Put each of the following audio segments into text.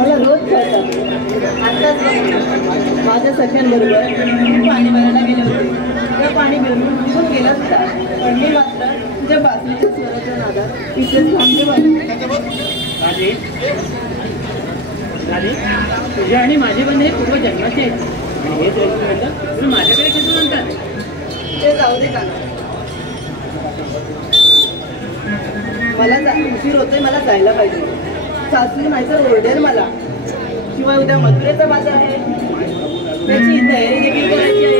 मला रोज कळतात. आताच माझ्या सख्यांबरोबर पाणी भरायला गेले होते. त्या पाणी भरून खूप गेला होता, पण मी मात्र तुझ्या बासरीच्या स्वराच्या नादात इथेच थांबले वाटले. तुझे आणि माझे बंध हे पूर्व जन्माचे आहेत. हे तुम्ही माझ्याकडे खेचून आणतात. ते जाऊ दे का, मला उशीर होतोय, मला जायला पाहिजे. सासू नाहीतर ओरडेल मला. शिवाय उद्या मथुरेचा बाजार आहे, त्याची तयारी देखील करायची आहे.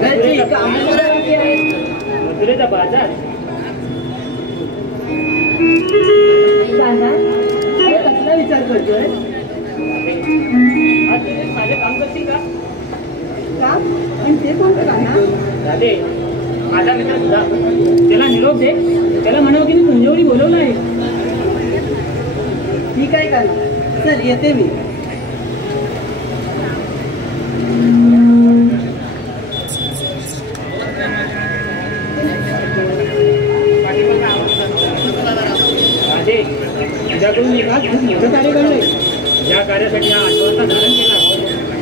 घरची कामं करायची आहेत. मथुरेचा बाजार कसला विचार करतोय? माझे काम करतील का? काम? पण ते कोणतं काम? राधे, माझा मित्र सुद्धा, त्याला निरोप दे. त्याला म्हणावं की मी तुमच्यावरी बोलवलं आहे. ठीक आहे का? चल येते मी. राधे, तुझ्याकडून एका खूप मोठं कार्य घडलंय. ज्या कार्यासाठी हा आश्वासन धारण केला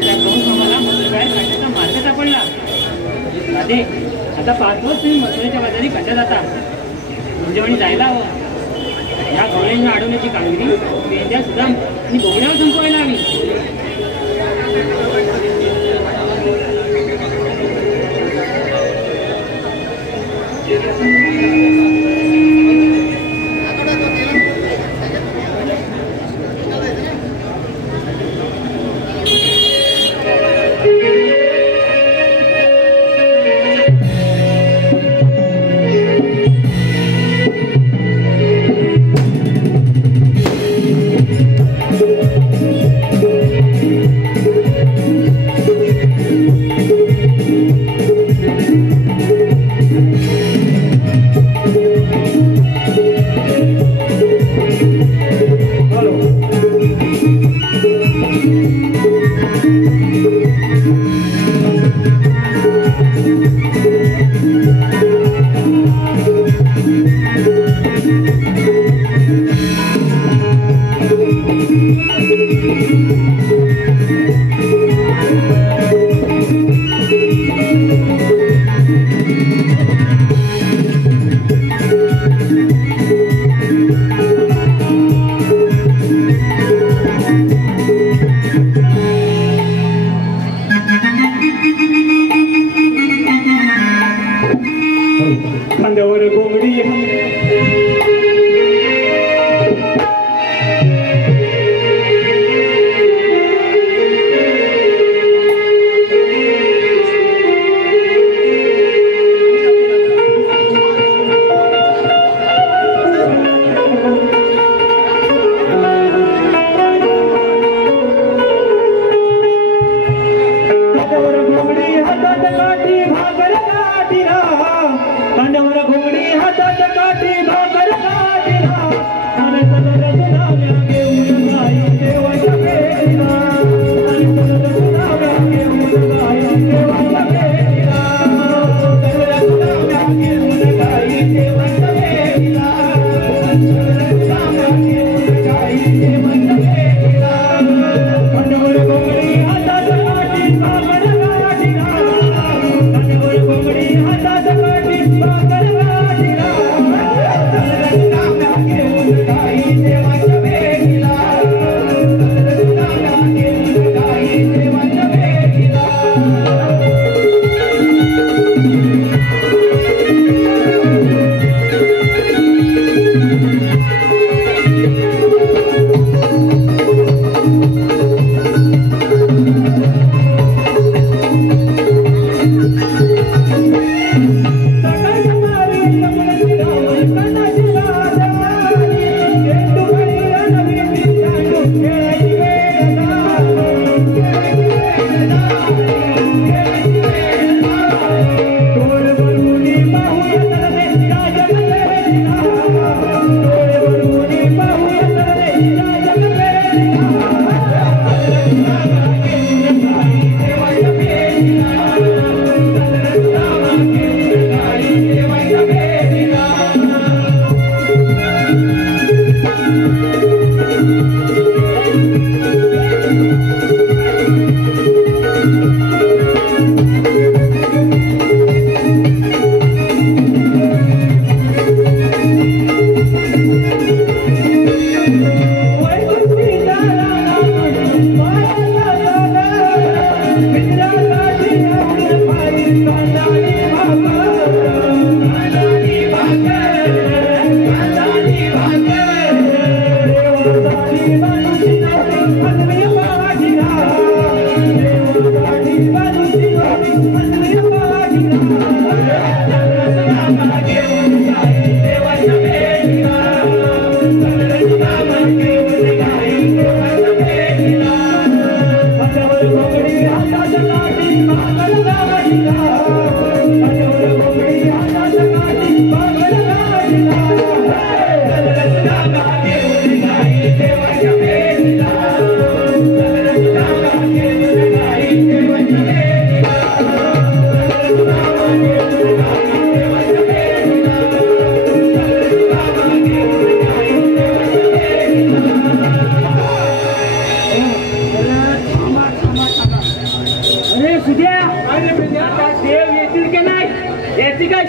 त्या पाऊस आम्हाला मथुरेबाहेर काढण्याचा मार्ग सापडला. राधे, आता 5 वर्ष तुम्ही मथुरेच्या बाजारी कशा जाता? तुमच्यावाणी जायला हवं. या गवळ्यांना अडवण्याची कामगिरी त्यांच्या सुद्धा मी बोगड्यावर संपवायला हवी. Bye.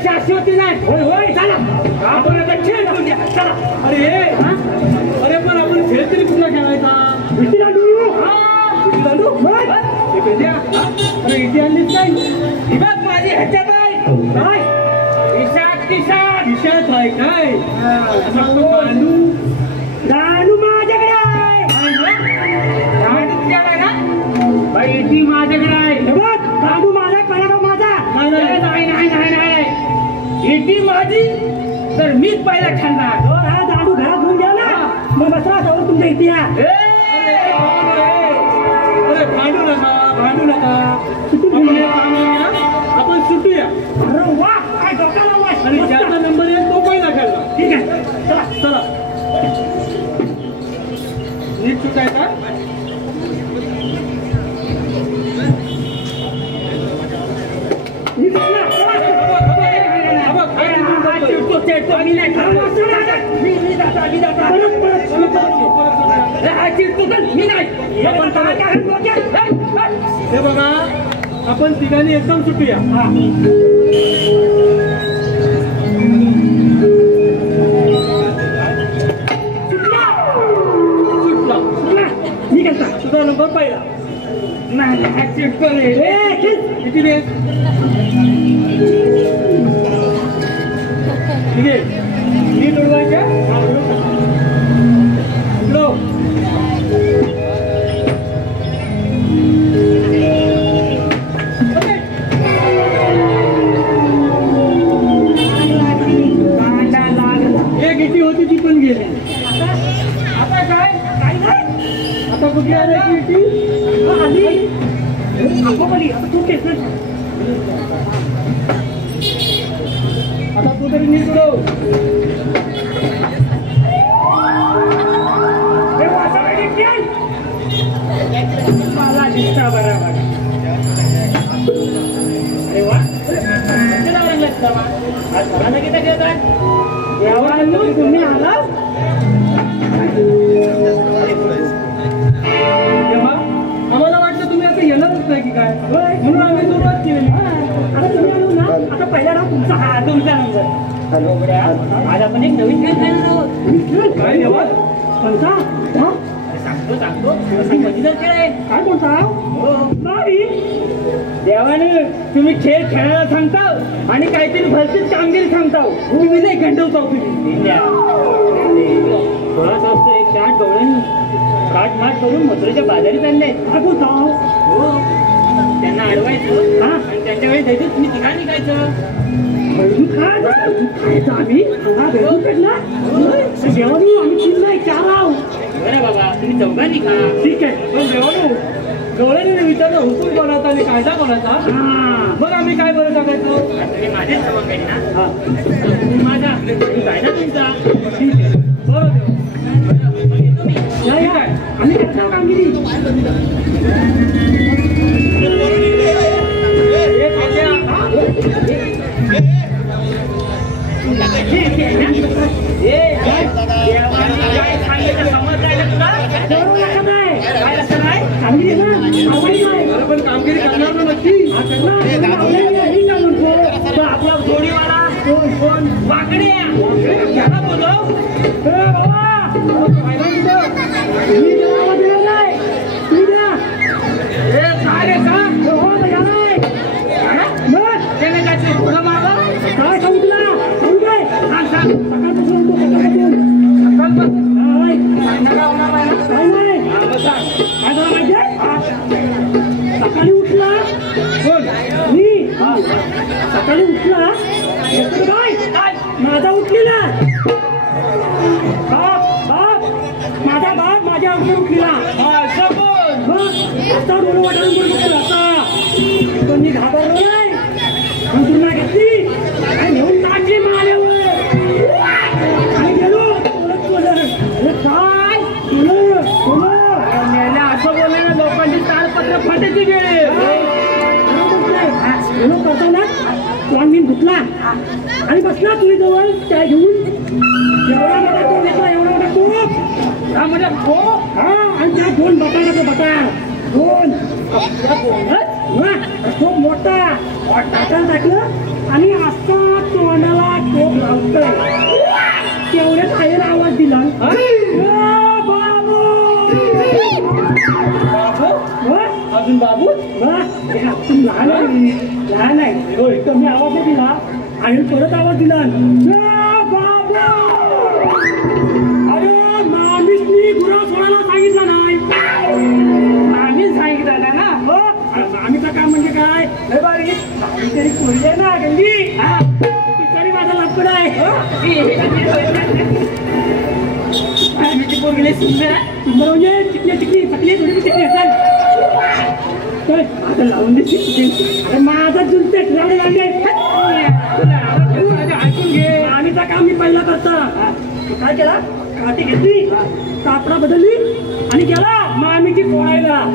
शाश्वती नाही. होय होय चला आपण आता खेळ खेळूया. चला. अरे पण आपण खेळ तरी कुठला खेळायचा? विटी दांडू. विटी दांडू. अरे इथे आणलीच नाही. ही बघ माझी ह्याच्यात आहे. काय विषात किशात विषात आहे काय? दांडू दांडू माझ्याकडे आहे. दांडू तुझ्याकडे ना? बाई इटी माझ्याकडे आहे. बघ दांडू माझा कळा माझा. नाही नाही नाही नाही इटी माझी तर मीच पहिला खेळणार. हा दांडू घरात घेऊन घ्या ना मग बसरा समोर तुमच्या इथे या. अरे भांडू नका आपण सुटूया. अरे वा काय डोक्याला वाश. आणि ज्याचा नंबर येईल तो पहिला खेळला. ठीक आहे चला चला नीट सुटायचा. हे बघा आपण तिघांनी एकदम सुटूया. तुझा नंबर पहिला. नाही किती बेस. ठीक आहे नीट उडवायच्या. एक इटी होती ती पण गेली. आता काय काय नाही. आता कुठली आली इटी आली. आता तू तरी नीट उडव. मला दिसता बरोबर. अरे वा तुम्ही आला. आम्हाला वाटतं तुम्ही आता येणारच नाही की काय म्हणून आम्ही सुरुवात केली. आता तुम्ही आलो ना आता पहिला नाव तुमचा. हा तुमचा नंबर. आज आपण एक नवीन खेळ खेळणार आहोत. काय देवा कोणता? सांगतो सांगतो मजेदार खेळ आहे. काय बोलता? नाही देवाने तुम्ही खेळ खेळायला सांगता आणि काहीतरी भलतीच कामगिरी सांगता. तुम्ही नाही खंडवता. तुम्ही थोडासा असतो एक शाट गवळणी काट माट करून मथुरेच्या बाजारी चालले. काय बोलता? हो त्यांना अडवायचं आणि त्यांच्या वेळी द्यायचं. तुम्ही तिघा निघायचं. खायचं आम्ही देवानी आम्ही तीन नाही चार आहोत. बरं बाबा तुम्ही चौघा निघा. ठीक आहे पण देवानू गवळ्याने विचारलं हुकूम कोणाचा आणि कायदा कोणाचा. मग आम्ही काय बरं सांगायचो? तुम्ही माझेच सवंग आहे ना. माझा कायदा तुमचा. ठीक आहे बरं ठीक आहे आम्ही करतो कामगिरी. पण कामगिरी करणार ना नक्की. आपला जोडीवाला कोण वाकडे त्याला बोलव. त्याने काय पुढं मारला काय सांगू तुला. सांग सांग सकाळी उठला कोण मी. सकाळी उठला काय माझा उठलेला बाप बाप माझा बाप माझ्या अवघड उठलेला. आता डोळं वाटायला बरोबर आता पण मी घाबरलो नाही. तुला घेतली नेऊन टाकली माल्या. गेलो करतो ना तोंड मी धुतला आणि बसला तुझी जवळ त्या घेऊन एवढा मोठा तो घेतला एवढा मोठा तूप हा म्हणजे खूप हा आणि त्या दोन बटाट्याचं बटार दोन खूप मोठा टाकायला टाकलं आणि असा तोंडाला टोप लावतोय तेवढ्याच आईला आवाज दिला अजून बाबू लहान आहे होय कमी आवाज दिला आणि परत आवाज दिला बाबू अरे मामीसनी गुरा सोडायला सांगितलं नाही आम्ही सांगितलं ना हो आम्हीचं काम म्हणजे काय तरी कोरले ना गंगी तरी माझा लपड आहे पोरगेले सुंदर म्हणजे चिकली चिकली चकली थोडी चिकली असेल आता लावून दे माझा जुलते ऐकून घे आम्हीचा काम मी पहिला करता काय केला काठी घेतली कापडा बदलली आणि गेला मामीची पोळायला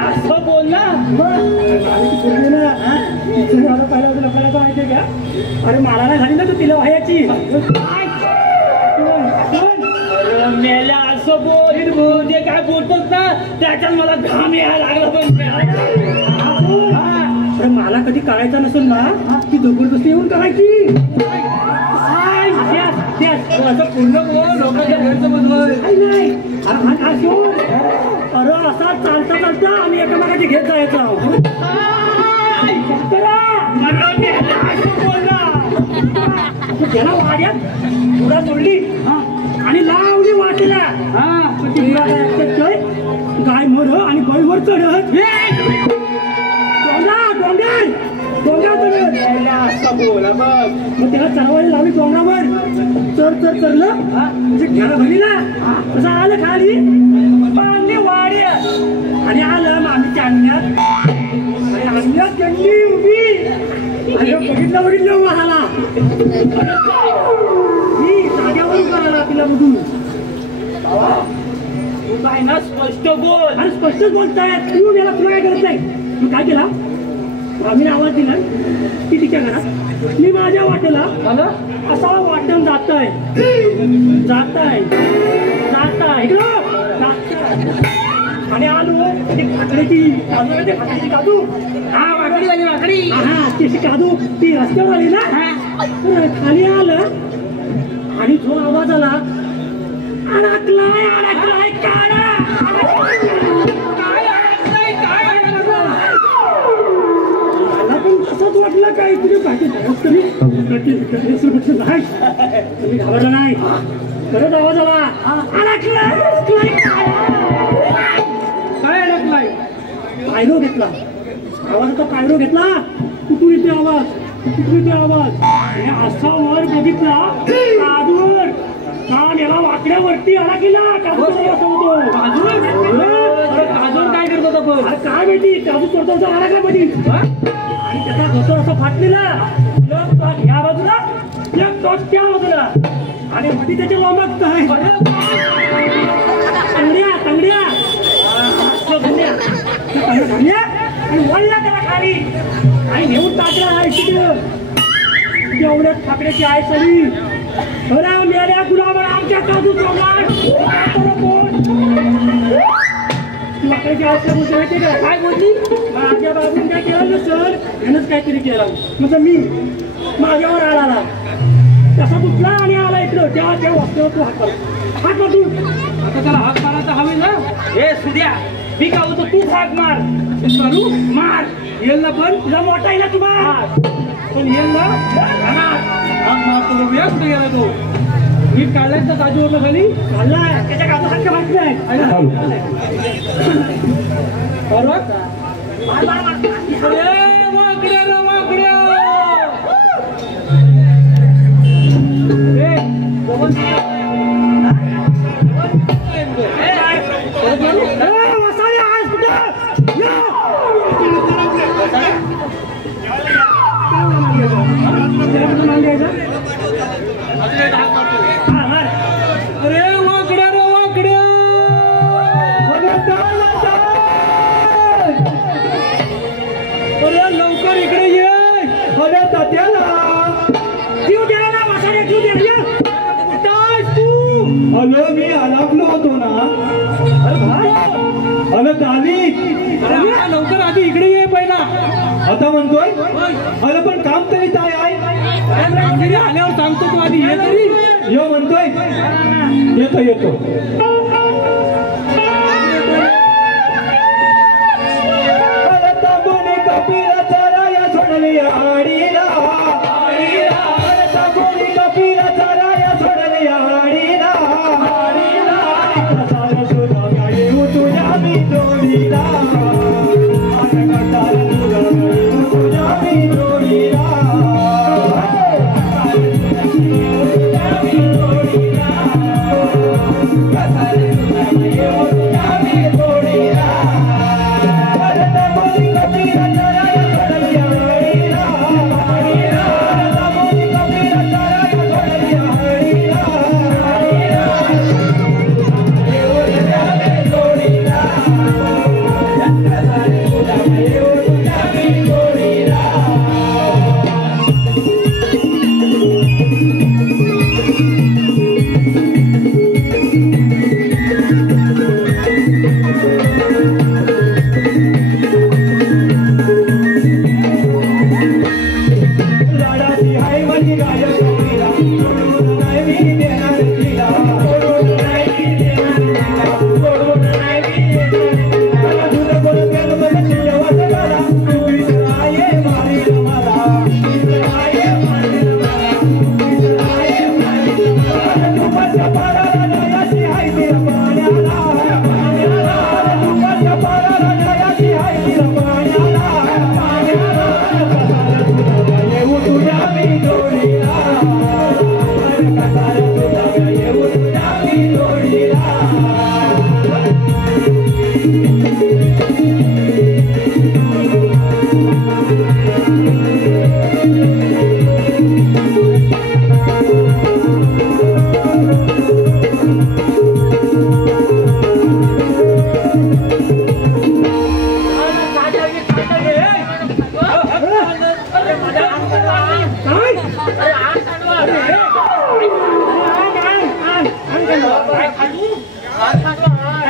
असं बोल ना पहिला माहिती का अरे मला नाही झाली ना तू तिला व्हायची मेल्या असं बोल जे काय बोलतोस ना त्याच्यात मला घाम यायला लागला पण मला कधी करायचा नसेल ना ती जबरदस्ती येऊन करायची असं पूर्ण बोल लोकांच्या घरचं नाही अरे असा चालता चालता आम्ही एकामेकाची घेत जायचा गेला वाड्यात पुढा सोडली आणि लावली वाटेला गाय मर आणि बैलवर चढत मग त्याला चढवायला लावली डोंगरावर चढलं म्हणजे घ्यायला भरलीला तसं आलं खाली बांधली वाडी आणि आलं मामीच्या अंगण्यात गंडी उभी आणि बघितलं उभाला जाग्यावर उभा राहिला तिला बघून काय ना स्पष्ट बोल आणि स्पष्टच बोलताय तू गेला तुला काय करत नाही मी काय केला आम्ही आवाज दिला ती तिच्या घरात मी माझ्या वाटेला असा वाटण जाताय आणि आलो ती खाकड्याची काजू हा वाकडी हा त्याची काजू ती रस्त्यावर आली ना खाली आलं आणि जो आवाज आला अडकलाय काढा मला पण असंच वाटलं काय तुझे बाकी तुम्ही घाबरला नाही परत आवाज आला अडकलाय काय अडकलाय पायरो घेतला आवाजाचा पायरो घेतला कुठून येते आवाज आणि असा वर बघितला काजूवर कान याला वाकड्यावरती आला गेला काजूर काय करत होता पण काय माहिती काजू चोरता आला का मध्ये आणि त्याचा धोतर असं फाटलेला ह्या बाजूला एक टॉस त्या बाजूला आणि मध्ये त्याच्या लोमत तंगड्या आणि वळला त्याला खाली आणि नेऊन टाकला तेवढ्याच फाकड्याची आय सली बरं मेल्या गुलाबाला आमच्या काजू लाकडाची आय माहिती का काय बोलली माझ्या बाजून काय केलं नसल यानंच काहीतरी केलं म्हणजे मी माझ्यावर आला तसा तुटला आणि आला इकडं तेव्हा त्या वस्त्यावर तू हात मारून आता त्याला हात मारायचा हवे ना हे सुद्या मी का होतो तू हात मारू मार येल ना पण तुझा मोठा येईल तुम्हाला पण येल ना हात मारतो बघूया कुठे गेला तो मी काढलाय तर काजूवरनं खाली काढलाय त्याच्या काजू हात का माहिती अरे वाकड्या रे वाकड्या आता म्हणतोय अरे पण काम तरी काय आहे आल्यावर सांगतो तू आधी ये तरी यो म्हणतोय येतो येतो कपिलाचा राया सोडली आडीला कपिलाचा राया सोडली आडीला येऊ तुझ्या मी जोडीला तुझ्या मी जोडीला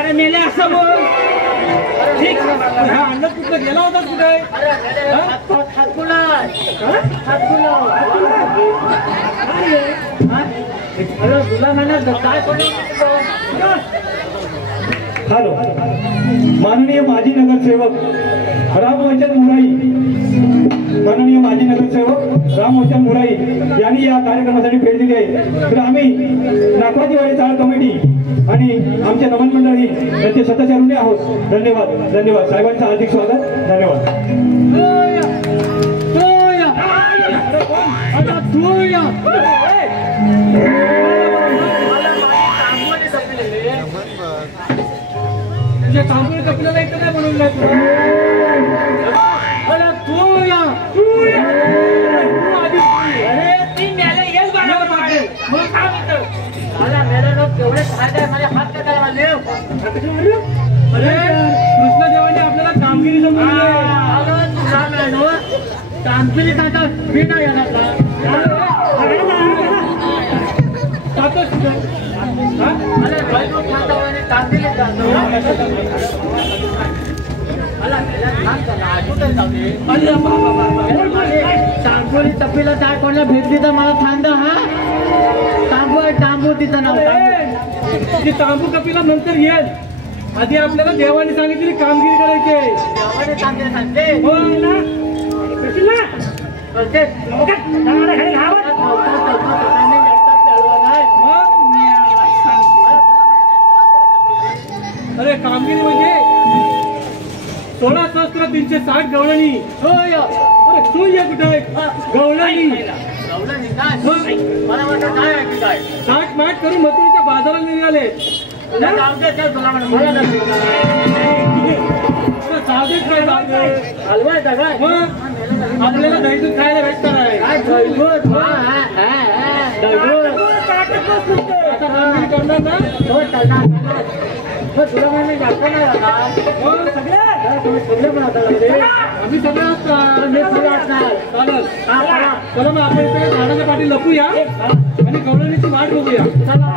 अरे मेले असं बोल ठीक हा अन्न कुठं गेला होता कुठे तुला म्हणत काय हॅलो माननीय माजी नगरसेवक रामवचन मुराई माननीय माजी नगरसेवक रामवचन मुराई यांनी या कार्यक्रमासाठी भेट दिली आहे तर आम्ही नागवाजीवाडी चाळ कमिटी आणि आमचे नमन मंडळी यांचे सदस्य ऋणी आहोत धन्यवाद धन्यवाद साहेबांचं हार्दिक स्वागत धन्यवाद तांबूळ कपिला नाही काय म्हणून अरे ती मेला येईल मला मेला तेवढे फायदा माझ्या हात काय करायला अरे कृष्णदेवाने आपल्याला कामगिरी कामगिरी काय मी नाही येणार तांबोली तपीला काय कोणाला भेटली तर मला सांग हा तांबू तिचं नाव ती तांबू कपिला नंतर येईल आधी आपल्याला देवाने सांगितलेली कामगिरी करायची देवाने कामगिरी सांगते हो ना कपिला अरे कामगिरी म्हणजे 16,360 गवळणी अरे तू ये कुठे गवळणी साठ माठ करून मथुरेच्या बाजारात निघाले आपल्याला दहीदूध खायला भेटणार आहे करणार ना तुला आम्ही सगळे असणार चालेल चला मग आपण इथे झाडाच्या पाठी लपूया आणि गवळणीची वाट बघूया चला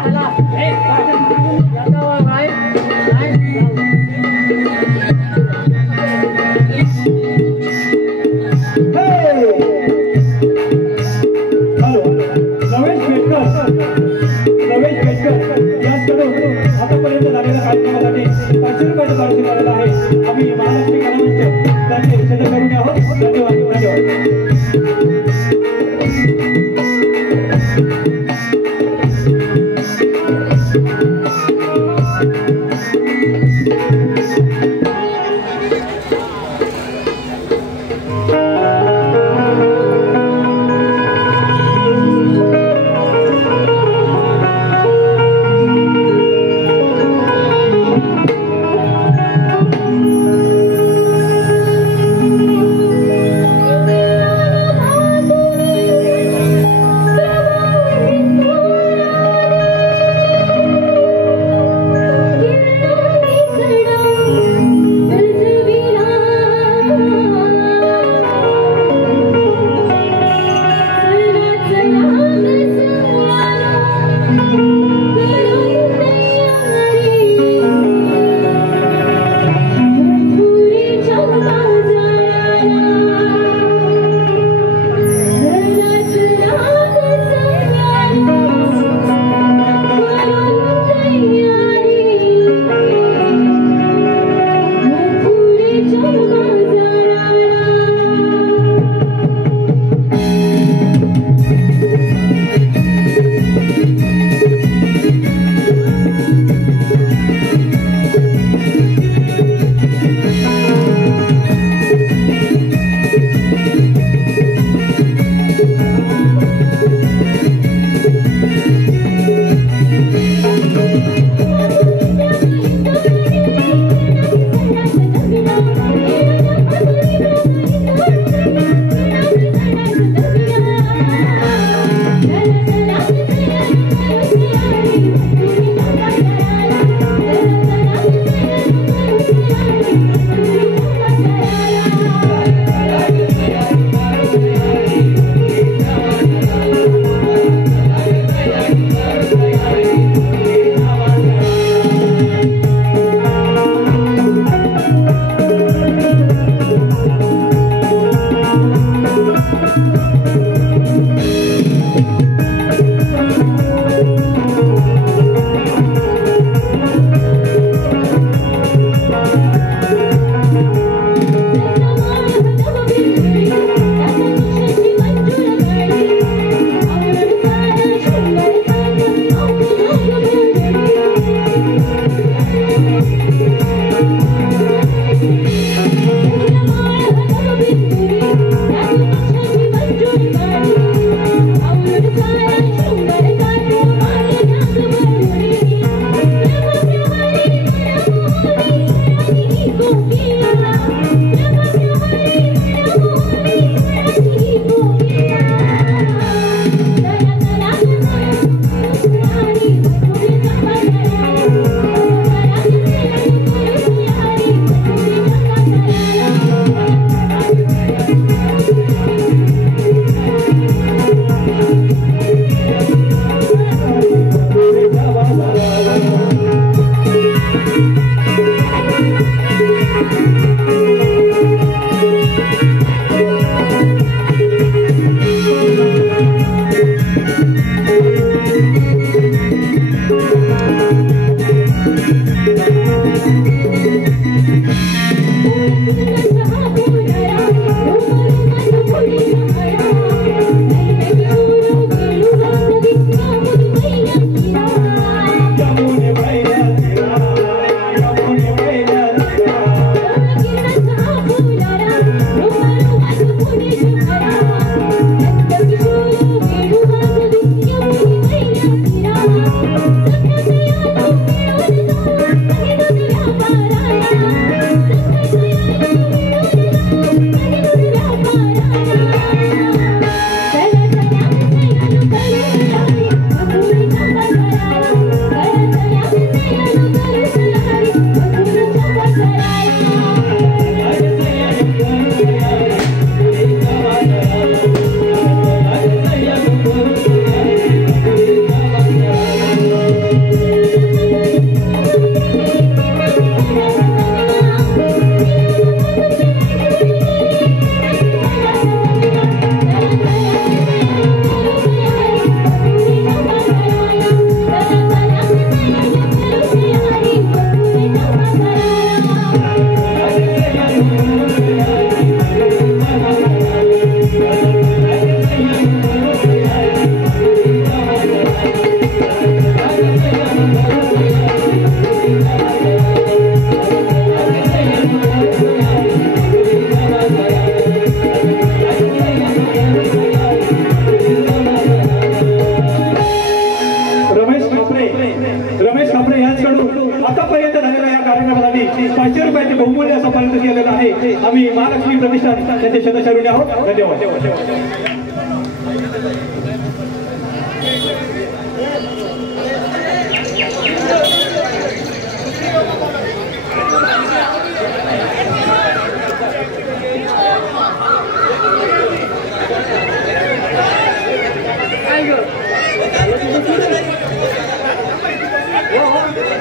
आम्ही महालक्ष्मी प्रतिष्ठान त्यांचे सदस्य आहोत. धन्यवाद.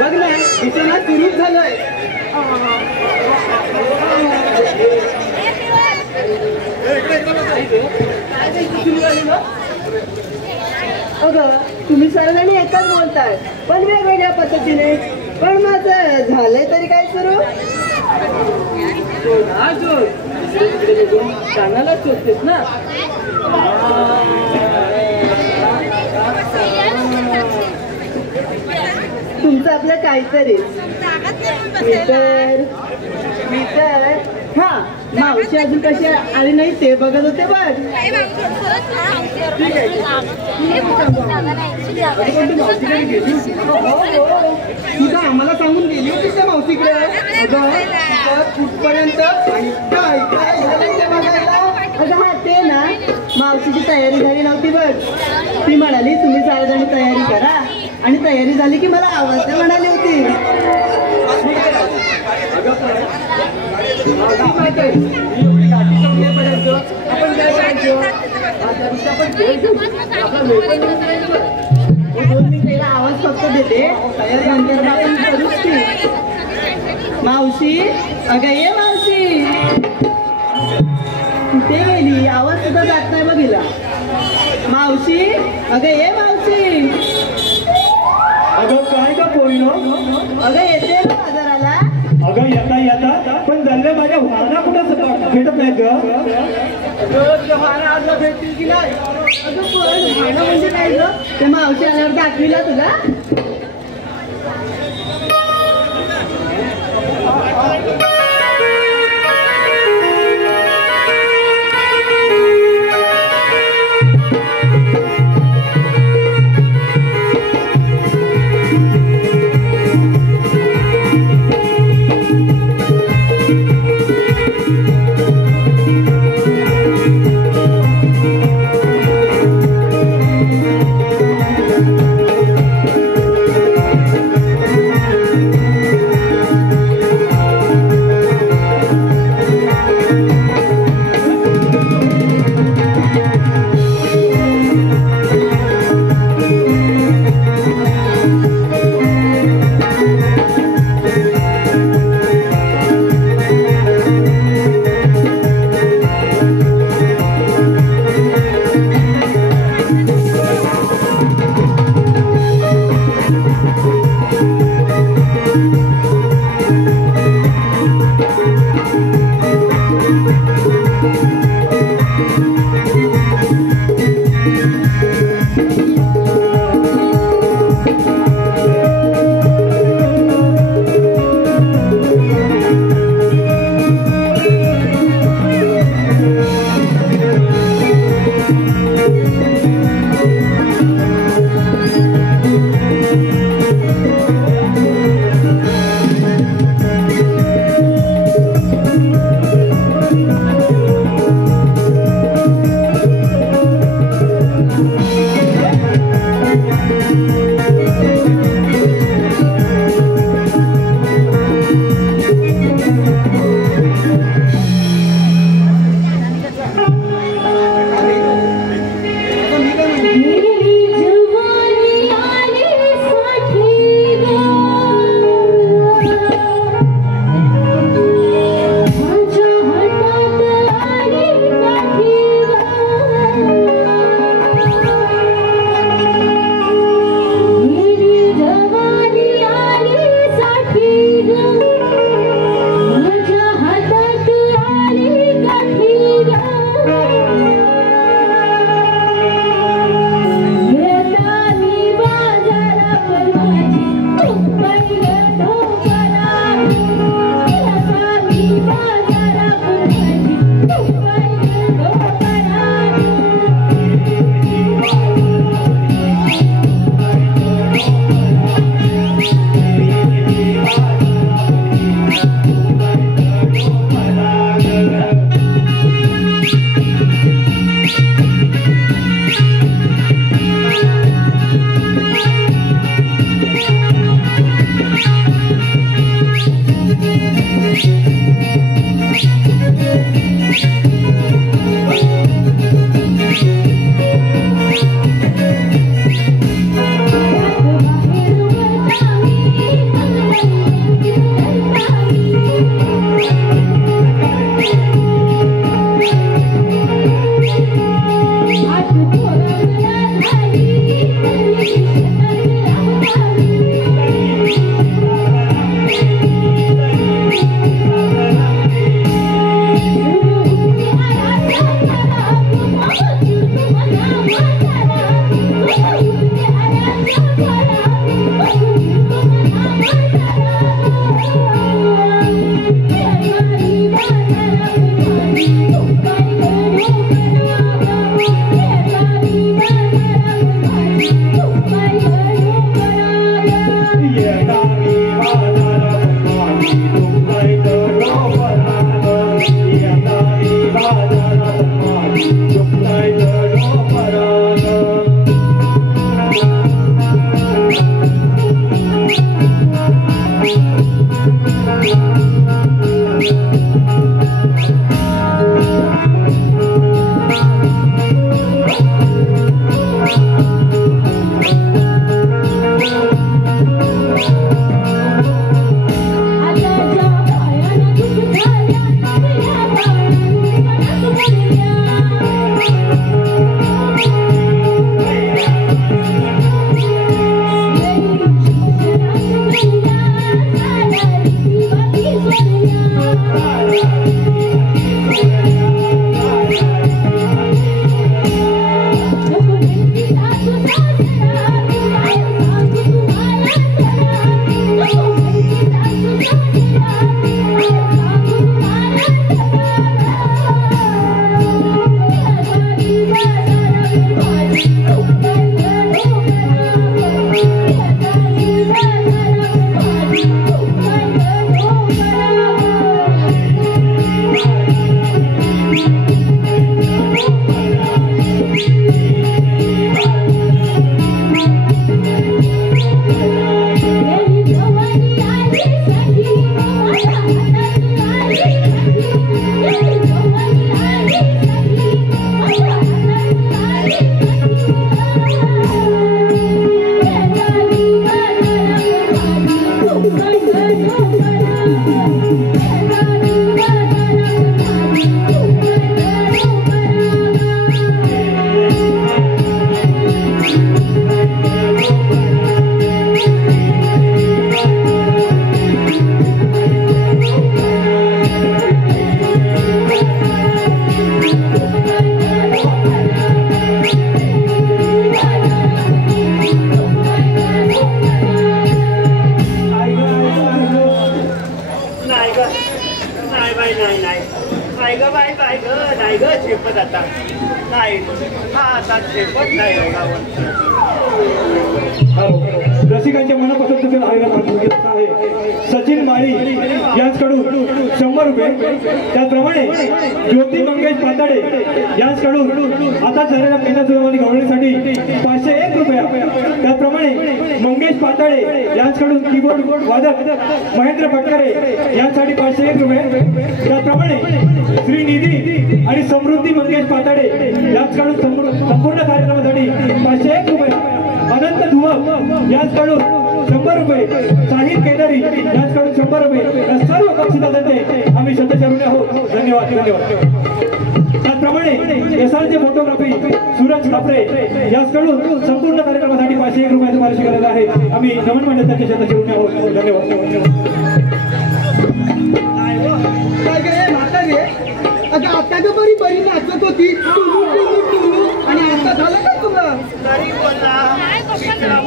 बघ ना इथं सुरूच झालंय. अगं तुम्ही सर्वजणी एकच बोलताय पण वेगवेगळ्या पद्धतीने. पण माझं झालंय तरी काय सुरू? कानाला शोधतेस ना. तुमचं आपलं काहीतरी मीटर. हा मावशी अजून कशी आली नाही ते बघत होते. बघ तुझा आम्हाला सांगून गेली होती त्या मावशीकडे कुठपर्यंत बघायला. अगं हा ते ना मावशीची तयारी झाली नव्हती बघ. ती म्हणाली तुम्ही सारेजणी तयारी करा आणि तयारी झाली की मला आवाज द्या म्हणाली होती. आवाज फक्त देते मावशी. अगं ये मावशी कुठे गेली? आवाज सुद्धा जात नाही बघ हिला. मावशी अगं ये मावशी. अगं काय का पोरीनो? अगं येते ना बाजाराला. अगं येता येता पण जल्ले माझ्या वाहना कुठं भेटत नाहीत ग. आज भेटतील की नाही? अगं पण वाहनं म्हणजे काय ग? ते मावशी आल्यावर दाखविला तुला. काय हा आता शेपट नाही एवढा रसिकांच्या मनापासून आलेला पाठवून आहे सचिन माळी यांच्याकडून 100 रुपये. त्याचप्रमाणे ज्योती मंगेश पाताडे यांच्याकडून आता झालेल्या महिला सुनावणी गवळणीसाठी 501 रुपया. त्याचप्रमाणे मंगेश पाताडे यांच्याकडून कीबोर्ड वादक महेंद्र भटकरे यांसाठी 501 रुपये. त्याचप्रमाणे श्रीनिधी आणि समृद्धी मंगेश पाताडे यांच्याकडून संपूर्ण कार्यक्रमासाठी 501 रुपये. अनंत धुवक यांच्याकडून 100 रुपये. साहिल केदारी यांच्याकडून 100 रुपये. या सर्व बक्षिसांचे आम्ही शतशरुणी आहोत. धन्यवाद धन्यवाद. त्याचप्रमाणे एसआरचे फोटोग्राफी सूरज कापरे यांच्याकडून संपूर्ण कार्यक्रमासाठी 501 रुपयाचं पारितोषिक आलेलं आहे. आम्ही नमन मंडळाचे शतशरुणी आहोत. धन्यवाद. आता तर बरी बरी नाचत होती आणि आता झालं काय तुला? तरी बोलला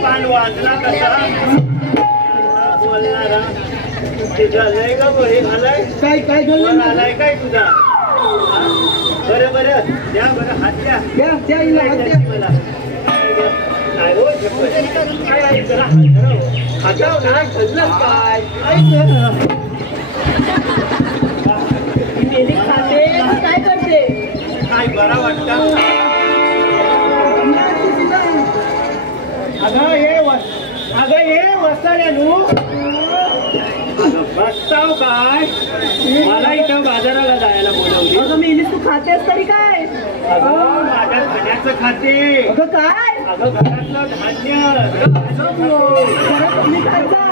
पान वाजला कसा बोलणारा तुझा लय का बरे झालाय काय काय झालं? आलाय काय तुझा? बरं बरं द्या बरं हात द्या त्या हिला हात द्या. मला काय हो काय आहे जरा हाताव नाही खजलंच काय काय करते? काय बरा वाटतं? अगं हे वस्ताड्यानू अगं बसताव काय मला इथं बाजाराला जायला बोलवली. अगं मेलीस तू खातेस तरी काय? अगं माझ्या खाण्याचं खाते. अगं काय? अगं घरातलं धान्य घरात तुम्ही खायचा?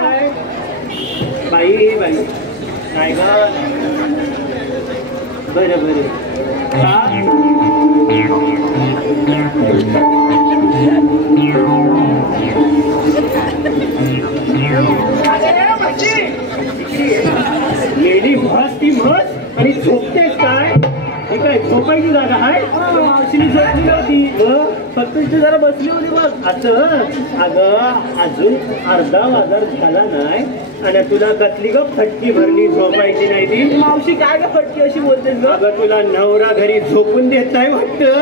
बाई बाई नाही ग बरं बरं लेडी म्हस ती म्हस आणि झोपतेस काय? हे काय झोपायची जागा आहे? मावशीने झोपली होती फक्त इथे जरा बसली होती बघ असं. अगं अजून अर्धा बाजार झाला नाही आणि तुला कसली ग फटकी भरली झोपायची नाही ती? मावशी काय ग फटकी अशी बोलतेस ग? अगं तुला नवरा घरी झोपून देत नाही वाटतं?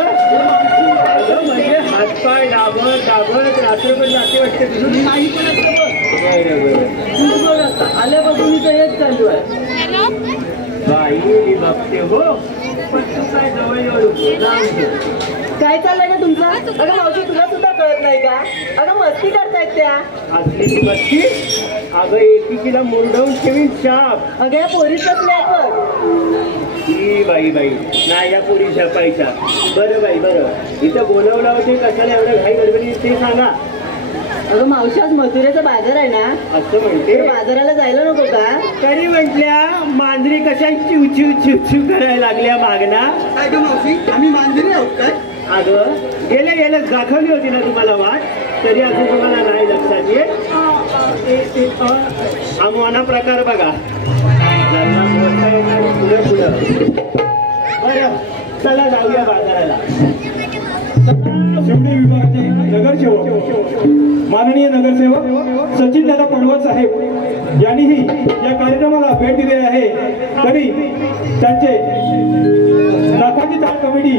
अगं म्हणजे हातपाय दाबत दाबत रात्रभर जाते वाटते तुझं काही पण असतं बघ. बरं बरं तुझं बघ आता आल्यापासून इथं हेच चालू आहे. बाई मी बघते हो पण तू काय जवळ येऊ काय चाललंय का तुमचं? अगं मावशी तुला सुद्धा कळत नाही का? अगं मस्ती करतायत त्या. असली ती बसती अगं एकीला मुरडवून ठेवीन शाप. अगं या पोरीच असल्या ही बाई बाई नाही या पोरी झपायच्या. बरं बाई बरं इथं बोलवलं होते कशाला एवढं घाई गडबडी ते सांगा. अगं मावशी आज मथुरेचा बाजार आहे ना असं म्हणते. तर बाजाराला जायला नको का? तरी म्हटल्या मांजरी कशा चिव चिव चिव चिव करायला लागल्या मागना. काय ग मावशी आम्ही मांजरी आहोत काय? अगं गेल्या दाखवली होती ना तुम्हाला वाट तरी अजून तुम्हाला नाही लक्षात येत. हा मोना प्रकार बघा जरा मोठा येणार पुढे पुढं. बरं चला जाऊया बाजाराला. शिवडी विभागाचे नगरसेवक माननीय नगरसेवक सचिन दादा पडवळ साहेब यांनीही या कार्यक्रमाला भेट दिलेली आहे. तरी त्यांचे नागपाची ताल कमिटी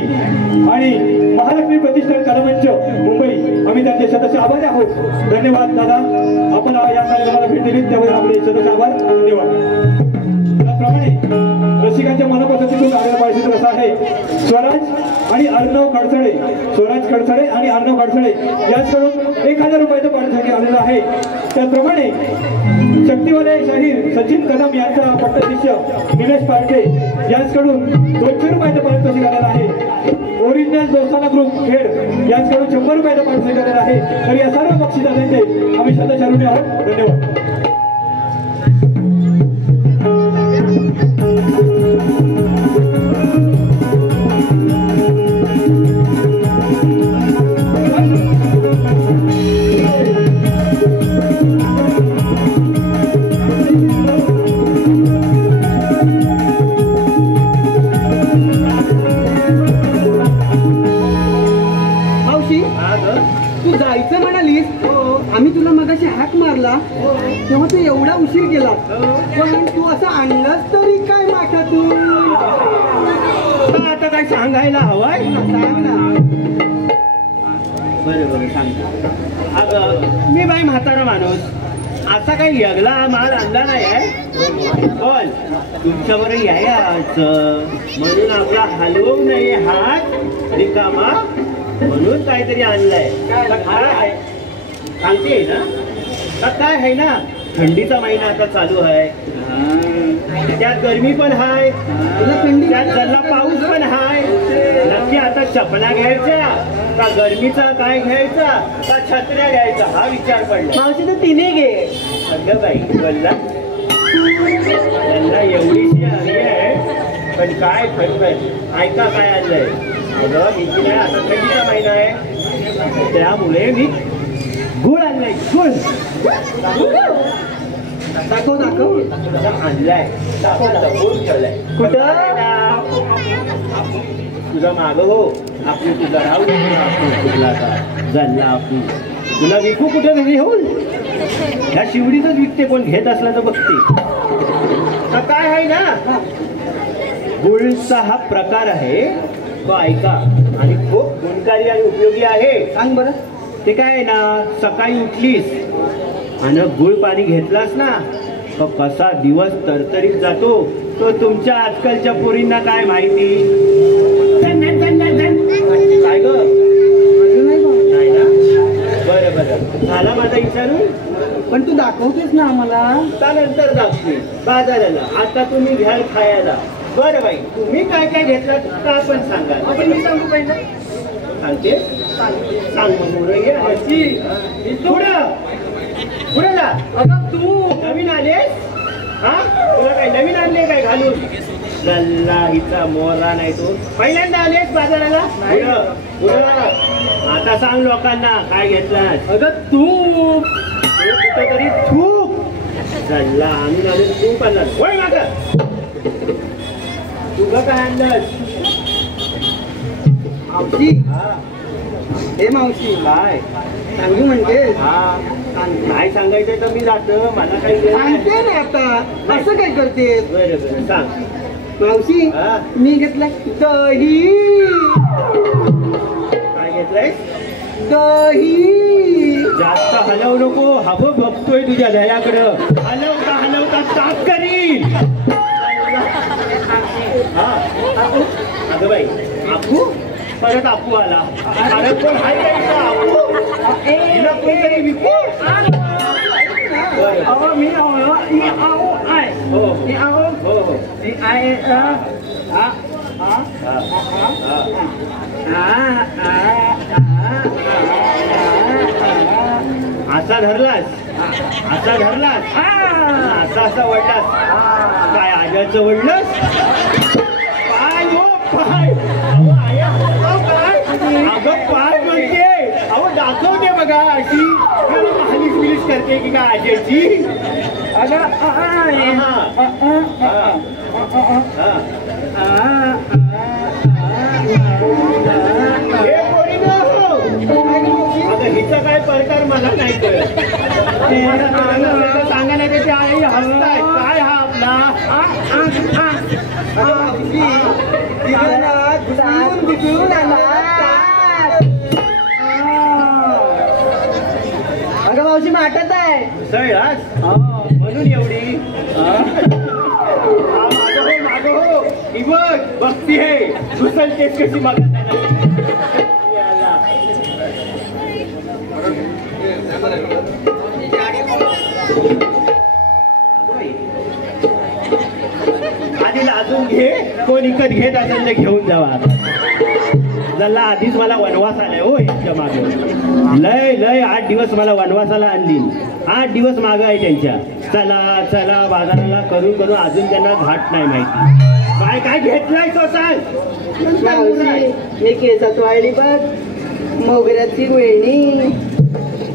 आणि महालक्ष्मी प्रतिष्ठान कलामंच मुंबई आम्ही त्यांचे शतश आभारी आहोत. धन्यवाद दादा आपण या कार्यक्रमाला भेट दिली त्यामुळे आपले शतश आभार. धन्यवाद. त्याप्रमाणे रसिकांच्या मनापसंतीतून आलेला पाहिजे असा आहे स्वराज आणि अर्णव खडसडे. स्वराज खडसडे आणि अर्णव खडसडे यांच्याकडून 1000 रुपयाचं पारितोषिक आलेलं आहे. त्याचप्रमाणे शक्तिवाले शाहीर सचिन कदम यांचा पट्टशिष्य निलेश पार्टे यांच्याकडून 200 रुपयाचं पारितोषिक आलेलं आहे. ओरिजिनल दोस्ताना ग्रुप खेड यांच्याकडून 100 रुपयाचं पारितोषिक आलेलं आहे. तर या सर्व बक्षिसांचे आम्ही शतशरुणी आहोत. धन्यवाद. तू जायचं म्हणालीस आम्ही तुला मगाशी हाक मारला तेव्हा तू एवढा उशीर केला पण तू असं आणलंस तरी काय माठातून? तुला आता काय सांगायला हवंय? सांग ना. बरं सांगतो. अगं मी बाई म्हातारा माणूस, असा काही वेगळा माल आणला नाही आहे, पण तुमच्यावर यायचं म्हणून आपला हलवू नये हात रिकामा म्हणून काहीतरी आणलंय. खरं आहे सांगते ना, का काय आहे ना, थंडीचा महिना आता चालू आहे, त्यात गरमी पण आहे, त्यात जल्ला पाऊस पण आहे. नक्की आता चपला घ्यायच्या का गरमीचा काय घ्यायचा का छत्र्या घ्यायचा हा विचार पडला. मावशी तर तिने घे. अगं बाई बोलला त्यांना एवढीशी हवी आहे, पण काय फरक आहे ऐका काय आणलंय. अगं भीती नाही, आता थंडीचा महिना आहे, त्यामुळे मी गुळ आणलाय. गुळ दाखव दाखव. आणलाय, गुळ ठेवलाय. कुठं? तुझा माग हो, आपली तुझा राहू तुला जल्ला आपण तुला विकू कुठे घरी होऊन ह्या शिवडीतच विकते, कोण घेत असला तर बघते. काय आहे ना, गुळचा हा प्रकार आहे तो ऐका, आणि खूप गुणकारी आणि उपयोगी आहे. सांग बरं. ते काय आहे ना, सकाळी उठलीस आणि गुळ पाणी घेतलास ना, तो कसा दिवस तरतरीत जातो तो तुमच्या आजकालच्या पोरींना काय माहिती. काय ग नाही ना? बरं बरं झाला माझा विचारून, पण तू दाखवतेस ना आम्हाला. त्यानंतर दाखवी बाजाराला. आता तुम्ही घ्याल खायला. बरं बाई तुम्ही काय काय घेतलं का पण सांगा. आपण मी सांगू पहिलं. सांगते सांग मग मुरई पुढं पुढे जा. अगं तू नवीन आलेस हा, तुला काय नवीन आणले काय घालून. लल्ला हिचा मोरा नाही तो, पहिल्यांदा आलेस बाजाराला. आता सांग लोकांना काय घेतलास. अगं तू कुठं तरी तूप लल्ला आम्ही आले तूप आणला. होय माग तुझं काय आणलंस. मावशी. हा हे मावशी काय सांगू म्हणते. हा काय सांगायचं तर मी जातो, मला काही वेळ नाही. सांगते ना आता. असं काय करते बरं बरं सांग. मावशी. हा. मी घेतलाय दही. काय घेतलंय. दही. जास्त हलवू नको, हवं बघतोय तुझ्या दह्याकडं. हलवता हलवता ताक करील. हा अगं बाई आपू परत आपू आला. अरे कोण हाय का इथं आपू. हिला कोणतरी विकू. बरं. मी आहो आय. हो मी आहो. हो हो मी आय. हा. असा धरलास, असा धरलास, असा असा वडलास. काय आजाचं वडलंस. पाय हो पाय. अहो आया, अहो काय अगं पाय म्हणते. अहो दाखवते बघा अशी हलीस बिलीस करते की काय आजाची. अगं हे पोरीनं हो. अगं हिचा काय प्रकार मला नाही कळत. सांगा नाही त्याची आई हसताय काय हा आपला. अगं मावशी माटत आहे. सळास म्हणून एवढी. माग हो ही बघ बघती आहे घुसलतेस कशी मागत आधी लाजून घे. कोण इकत घेत असेल तर घेऊन जावा. जल्ला आधीच मला वनवास आलाय हो यांच्या मागे. लय लय 8 दिवस मला वनवासाला आणली. 8 दिवस माग आहे त्यांच्या. चला चला बाजाराला करून करून अजून त्यांना घाट नाही माहिती. काय काय घेतलंय तो सांग. मावशी मी केसात वाळली बघ मोगऱ्याची वेणी.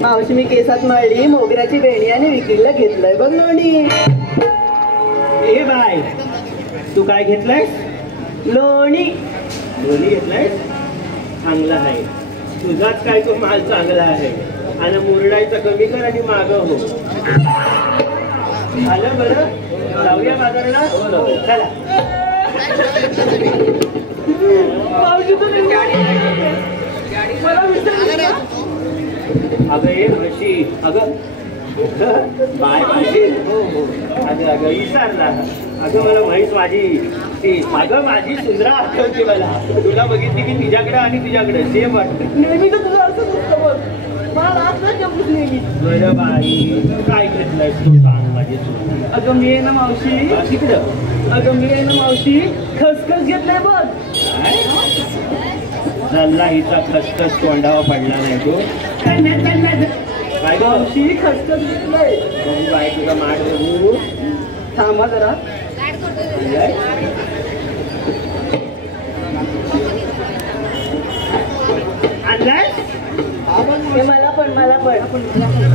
मावशी मी केसात मळली मोगऱ्याची वेणी आणि विक्रीला घेतलंय बघ लोणी. हे बाय तू काय घेतलंयस. लोणी. लोणी घेतलंयस चांगला आहे. तुझाच काय तो माल चांगला आहे. आणि मुरडायचं कमी कर आणि माग हो. आलं बरं जाऊया बाजाराला. चला मावशी तुम्ही मला विसरली का? अगं ये म्हशी, अगं बाय माझी, अगं अगं विसरला. अगं मला म्हैस माझी ती, अगं माझी सुंदरा आठवते मला. तुला बघितली की तिच्याकडे आणि तुझ्याकडे सेम वाटतं. नेहमी तर तुझं असं नसतं बघ. मला रात नाही जमूच नेहमी. बरं बाई, काय घेतलंयस तू सांग माझी सुंदरा. अगं मी आहे ना मावशी, तिकडं अगं मी आहे ना मावशी, खसखस घेतलंय बघ. जल्ला हिचा खसखस तोंडावा पडला नाही तो. काय गं मावशी खसखस घेतलंय. बघू बाई तुझा माठ बघू. थांबा जरा. आणलाय हे मला पण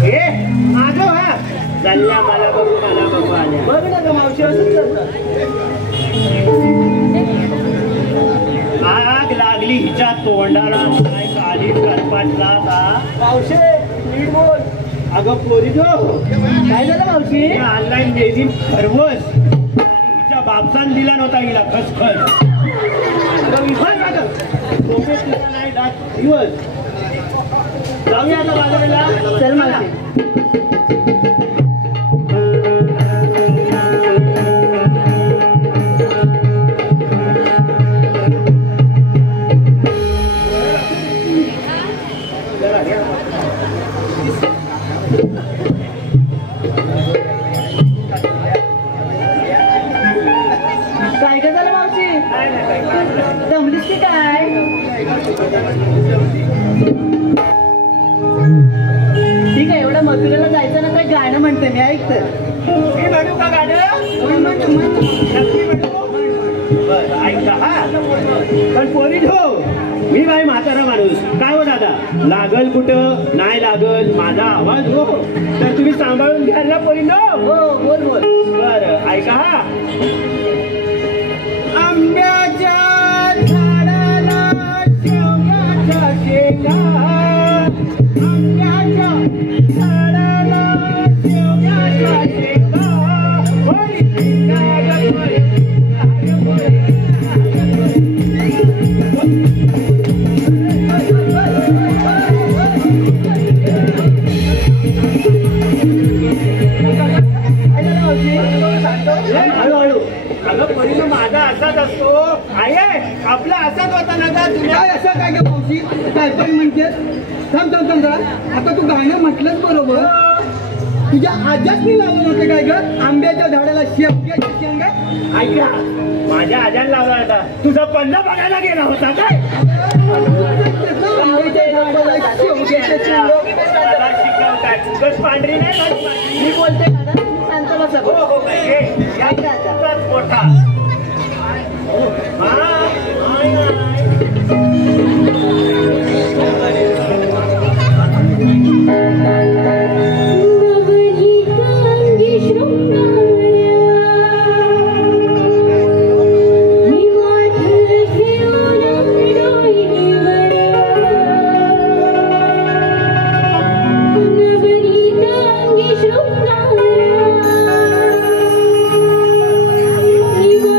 हे माझं हा जल्ला मला बघू आल्या. बघ ना गं मावशी असंच करतात. आग लागली हिच्या तोंडाला. काय काली करपाटला का मावशी नीट बोल. अगं पोरीजो, काय झालं मावशी? ऑनलाईन मेहंदी खरवस आणि हिच्या बापसान दिला नव्हता हिला खसखस. अगं विसर का गं? डोके तुला नाही जात दिवस. जाऊया आता बाजाराला. चल मावशी. काय काय झालं मावशी? जमलीस की काय? ठीक आहे, एवढं मथुरेला जायचं ना तर गाणं म्हणते मी, ऐकतं. मी म्हणू का गाणं? नक्की म्हणू? बरं ऐका हा. पण पोरीजो, मी बाई म्हातारा माणूस. काय हो दादा, लागल कुठं नाही लागल माझा आवाज हो, तर तुम्ही सांभाळून घ्याल ना पोरीनो? हो बोल बोल. बरं ऐका हा. आंब्याच्या झाडाला शेवगाच्या शेंगा, आंब्याच्या झाडाला शेवगाच्या शेंगा, होरी शेंगा ग होरी, ग होरी. हळूहळू. अगं परिणाम माझा असाच असतो. आहे आपला असाच होता ना का तुझ्या. काय असं काय गं मावशी? काय पण म्हणते? थांब थांब थांब जरा. आता तू गाणं म्हटलंच बरोबर. तुझ्या आजासनी लावलं होतं काय गं? आंब्याच्या झाडाला शेवग्याच्या शेंगा. ऐका, माझ्या आजाला लावला होता. तुझा पल्ला बघायला गेला होता काय? आंब्याच्या झाडाला शेवग्याच्या शेंगा. मला शिकवताय. उगाच पांढरी नाही माझी पांढरी. मी बोलते दादा, तुम्ही शांत बसा हो बघ. हो काय हे या ऐका आता. इतकाच मोठा. Thank you.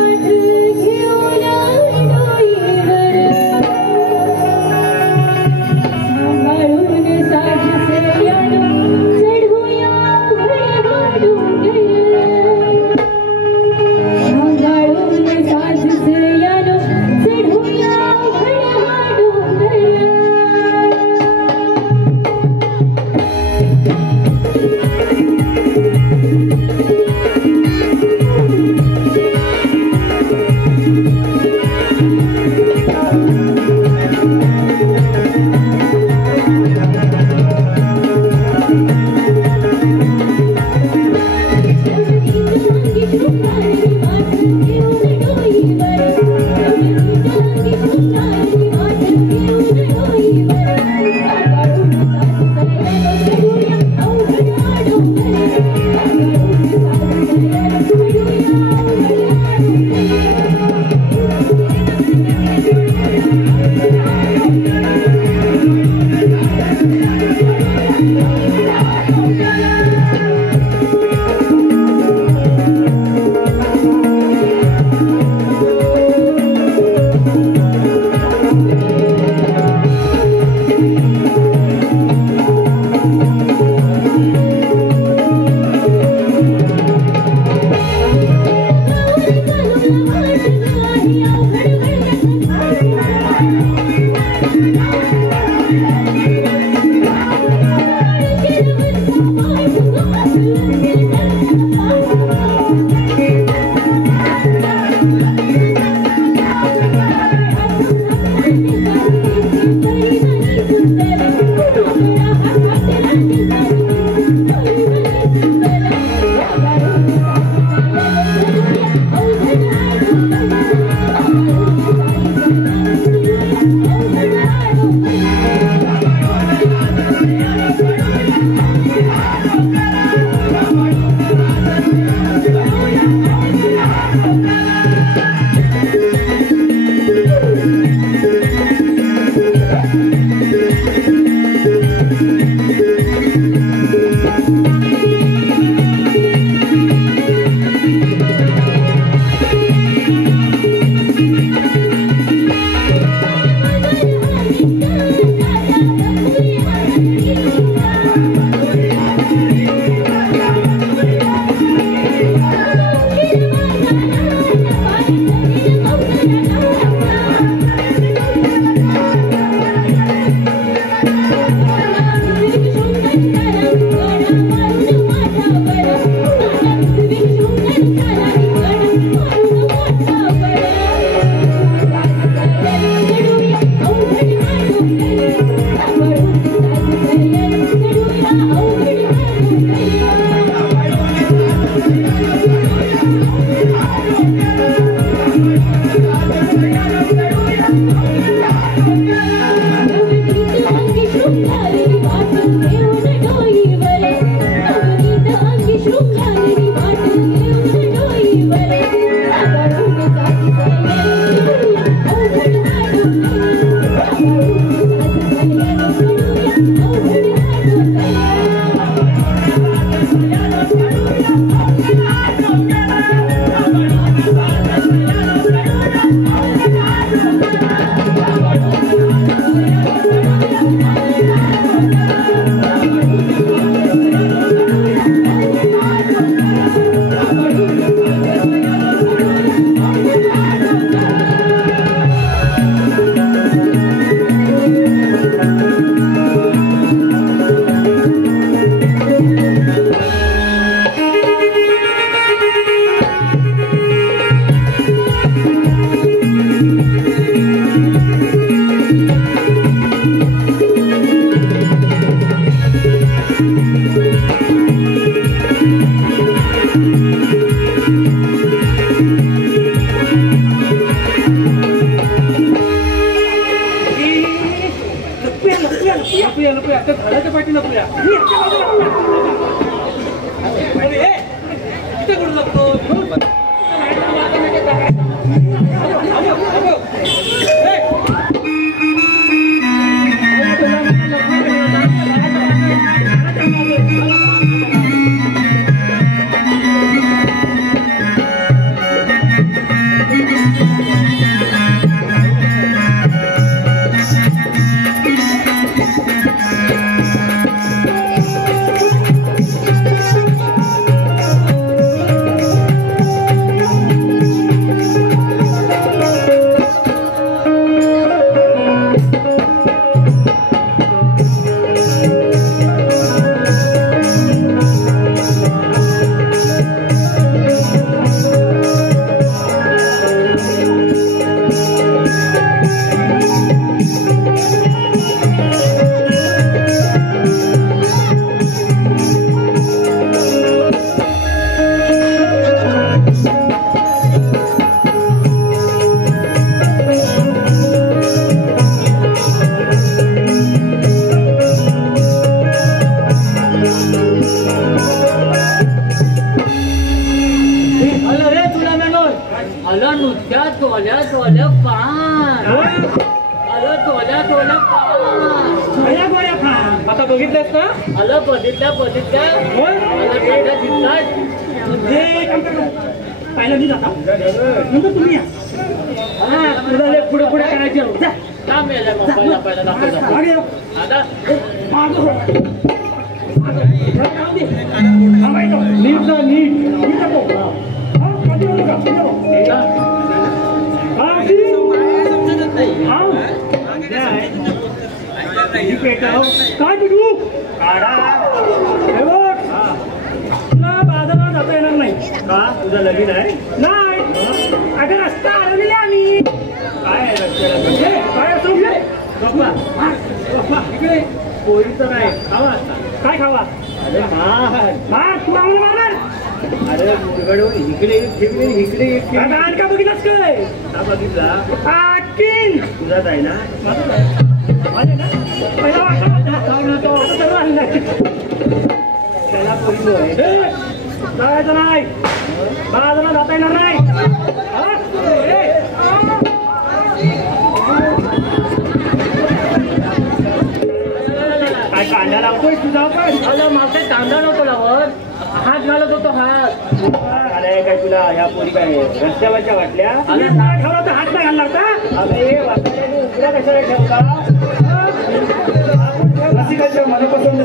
आता बघितलंस ना? आलं बघितल्या पहिला मी जाता नंतर तुम्ही या. पुढे पुढे करायचे पहिला काय बिडू तुला बाजारात जाता येणार नाही का? तुझं लगीन आहे? नाही. अगं रस्ता हरवलेला आम्ही. काय काय असं इकडे पोळीचं नाही खावा. काय खावा? अरे मार तू आम्हाला मारणार. अरे मुरगडून इकडे इकडे का बघितलास काय? का बघितला? आकीन तुझाच आहे ना? पहिला त्याला पोळी जायचं नाही. बाजारात जाता येणार नाही. काय कांदा लावतोय तुझा? पण मागचे कांदा नको लावत, हात घालत होतो हात. अरे काय तुला ह्या पोरी काय रस्त्यावरच्या वाटल्या? ठेवला तर हात नाही घालणार का? अरे उघड्या कशाला ठेवता? रसिकाच्या मनपसंत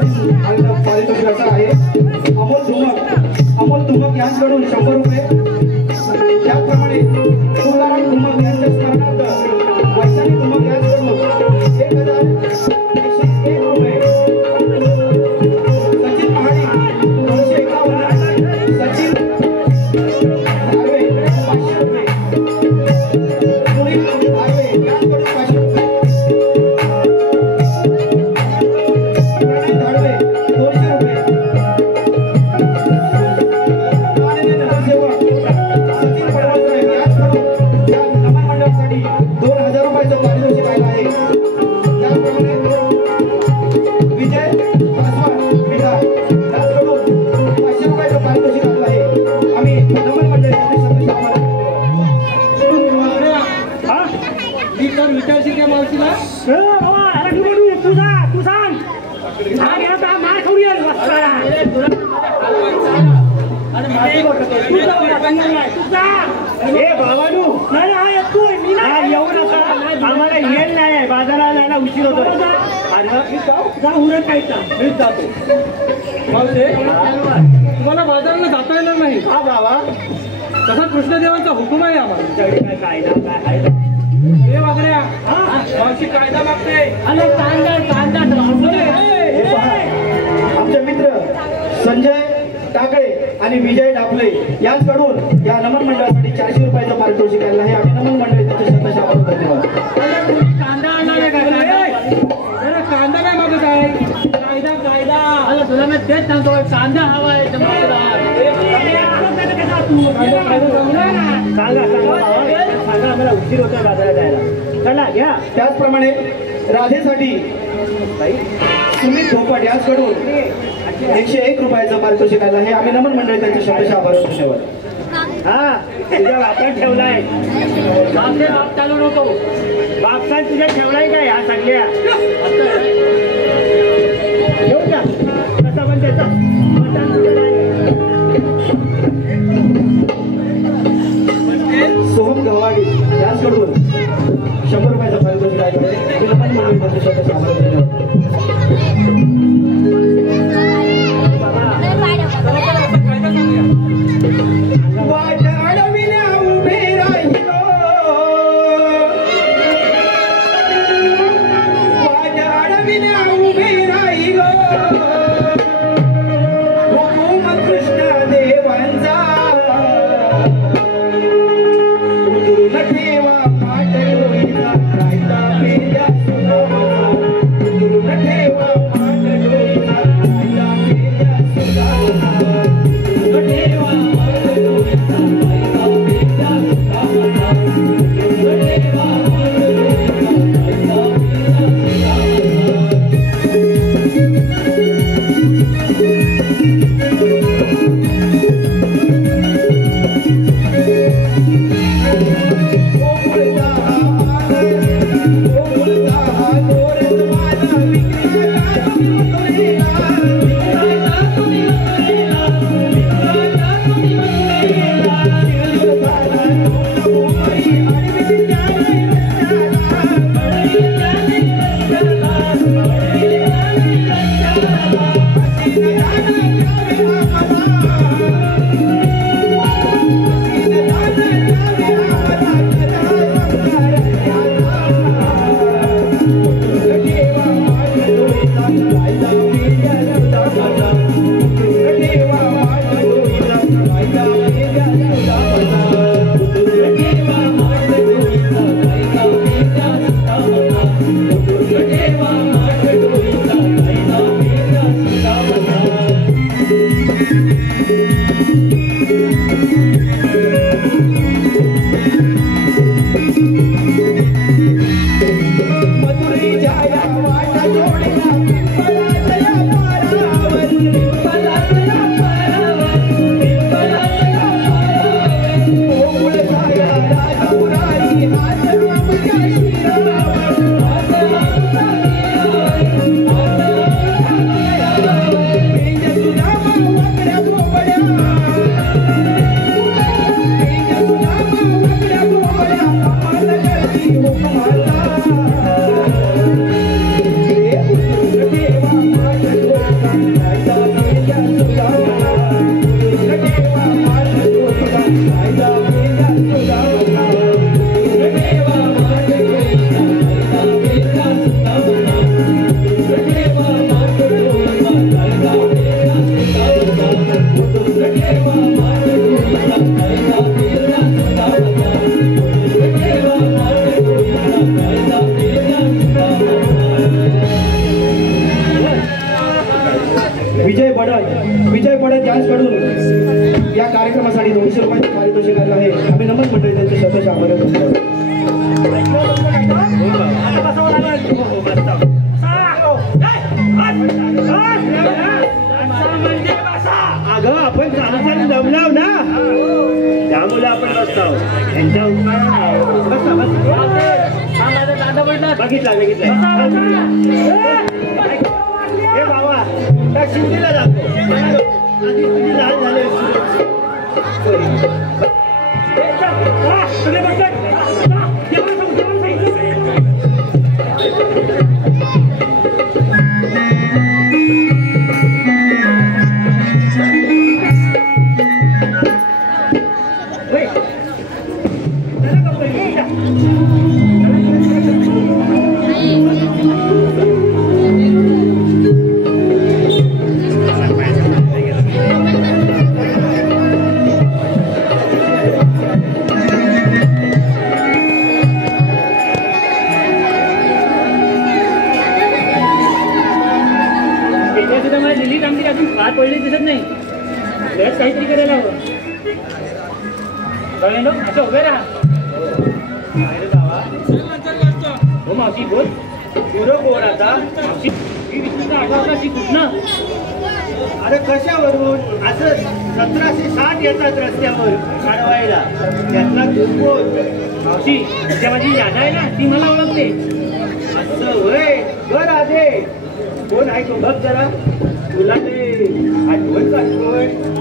पारितोषिक असं आहे अमोल धुमक यांच्याकडून 100 रुपये. त्याचप्रमाणे तुकाराम धुमक यांच्या स्मरणार्थ वैशाली धुमक यांच्याकडून 1001 रुपये. सचिन पहाडी 251. सचिन धारवे 500 रुपये. सुनील धारवे यांच्याकडून 500 रुपये. धाडवे 200 रुपये. भावानू येऊ नका आम्हाला येईल नाही बाजाराला जायला उशीर होतो मीच जातो तुम्हाला बाजाराला जाता येणार नाही हा बाबा तसा कृष्णदेवांचा हुकूम आहे आम्हाला तुमच्याकडे काय कायदा काय आहे हे वागड्या मावशी कायदा मागते आमचे मित्र संजय टाकळे आणि विजय डापले यांकडून या नमन मंडळासाठी 400 रुपयाचं पारितोषिक आलं आहे. आम्ही नमन मंडळी त्याचे शतशः आभार धन्यवाद. कांदा काय मागत आहे कायदा कायदा तुला मी तेच सांगतो कांदा हवा आहे सांगा आम्हाला उशीर होता बाजारात जायला चला घ्या. त्याचप्रमाणे राधेसाठी सुमित धोपट यांकडून 101 रुपयाचं पारितोषिक आलं आहे. आम्ही नमन मंडळी त्यांचे शतशः आभार धन्यवाद. हा तुझ्या बापात ठेवलाय बाप चालू नको बापसा तुझ्या ठेवलाय काय ह्या सगळ्या घेऊन जा कसा पण त्याचा सोहम गव्हाडी यांकडून 100 रुपयाचं पारितोषिक आलं आहे. आम्ही नमन मंडळी त्यांचे शतशः आभार धन्यवाद. विजय पडत यांच्याकडून या कार्यक्रमासाठी 200 रुपयाचे पारितोषिक आलं आहे. आम्ही नमन मंडळी त्यांचे शतशः आभार धन्यवाद. अगं आपण चालू जमलाव ना त्यामुळे आपण बसतो त्यांच्या बघितला हे बाबा त्या शिवलीला जातो आधी तुझी लाल झाली पडली दिसत नाही काहीतरी करायला हवं असं उभे राहा हो मावशी बोल बोल आता मावशी ही विष्णूचा आठवडाची कृष्ण अरे कशावरून असं 1760 येतात रस्त्यावर काढवायला त्यातला तू बोल मावशी त्या माझी यादा आहे ना ती मला ओळखते असं होय बर आधे कोण आहे तो बघ जरा तुला ते आठवण आठवण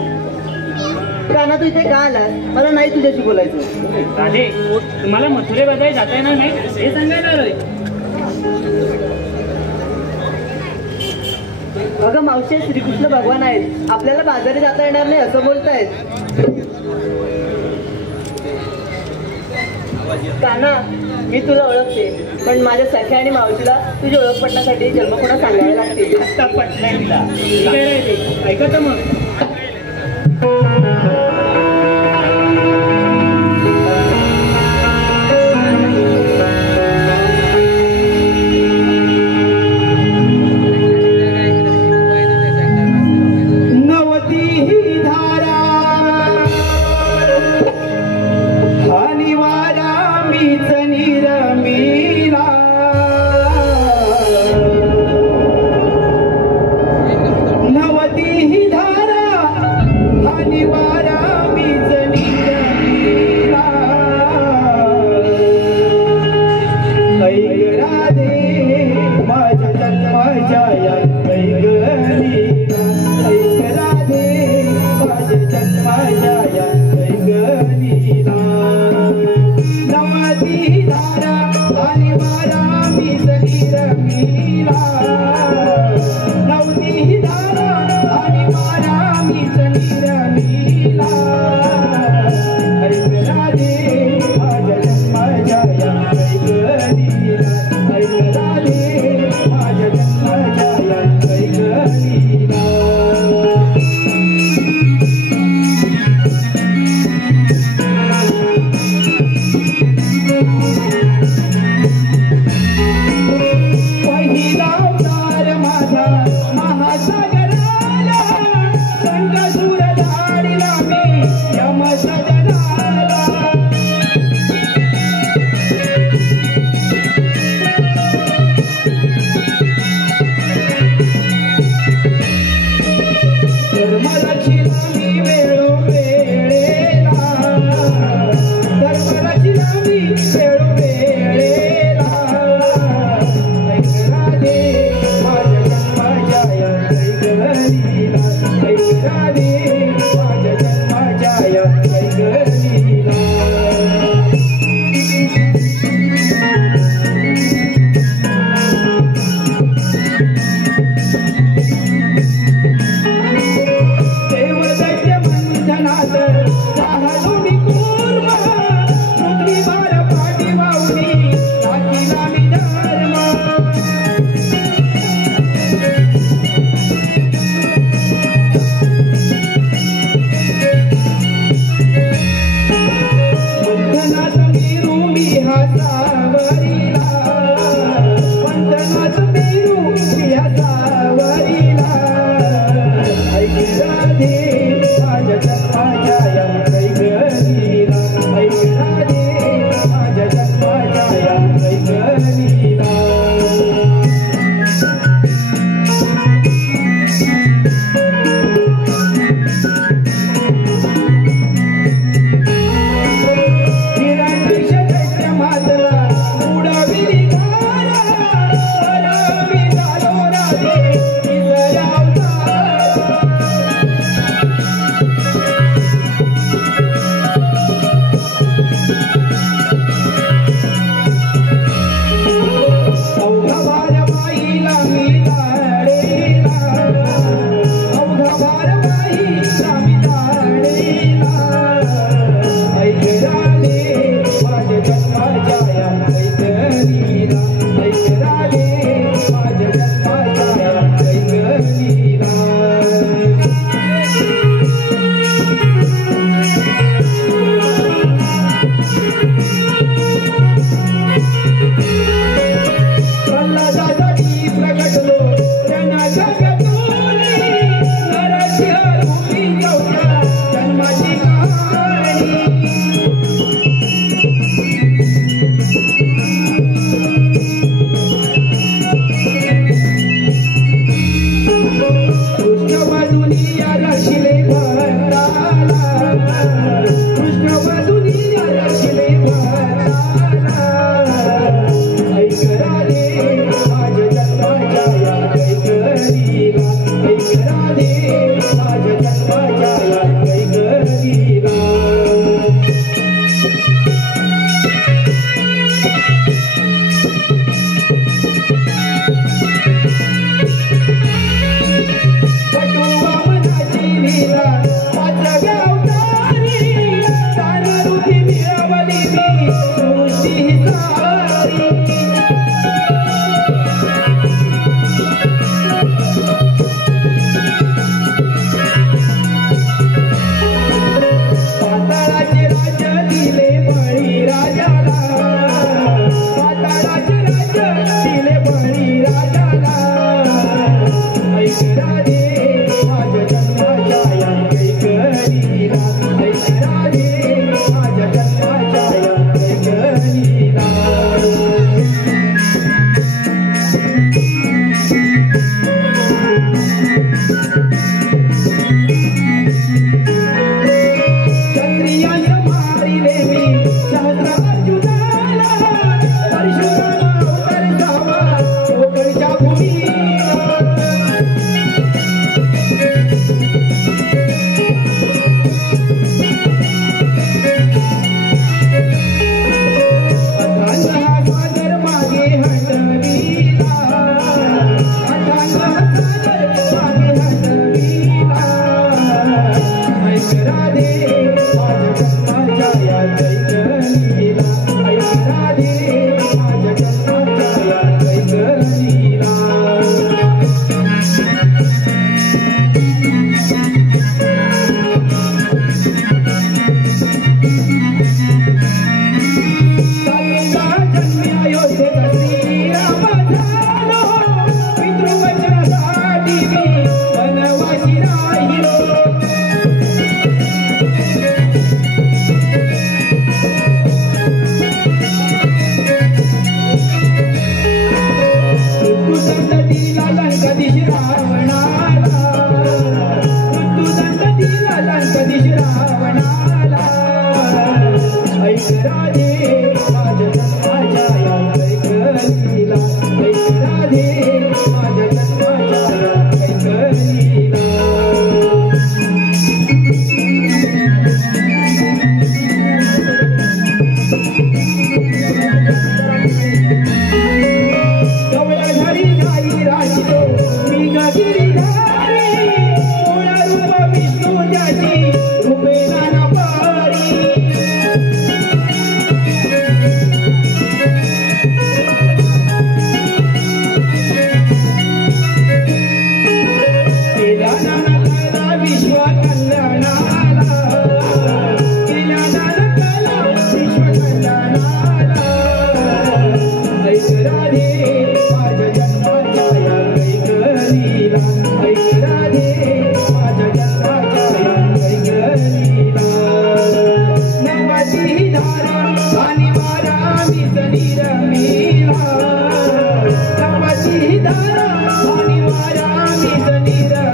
काना तू इथे का आलास मला नाही तुझ्याशी बोलायचं राधे तुम्हाला मथुरे बाजारी जाता येणार नाही हे सांगायला आलोय अगं मावशी श्रीकृष्ण भगवान आहेत आपल्याला बाजारी जाता येणार नाही असं बोलतायत काना मी तुला ओळखते पण माझ्या सख्या आणि मावशीला तुझी ओळख पटण्यासाठी जन्मकुणा सांगायला लागते आता पटलाय तिला ऐकत मग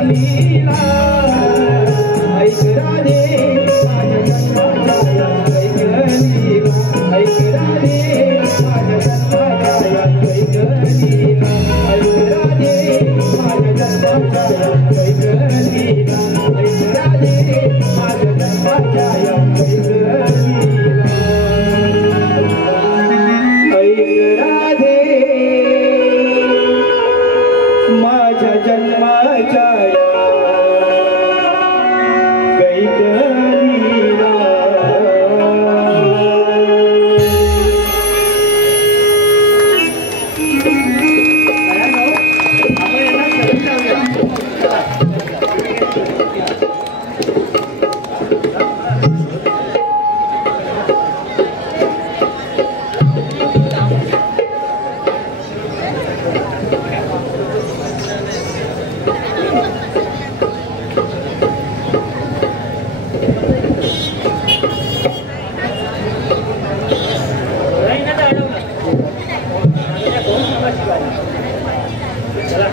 लीला ऐक राधे माझ्या जन्माच्या या ऐक लीला ऐक राधे माझ्या जन्माच्या या ऐक लीला ऐक राधे माझ्या जन्माच्या या ऐक लीला ऐक राधे माझ्या जन्माच्या या ऐक लीला ऐक राधे माझ्या जन्माच्या कैक लीला आपण यांना करून जाऊया. नाही ना तर अडवलं. आता दोन समाजची गाडी. चला.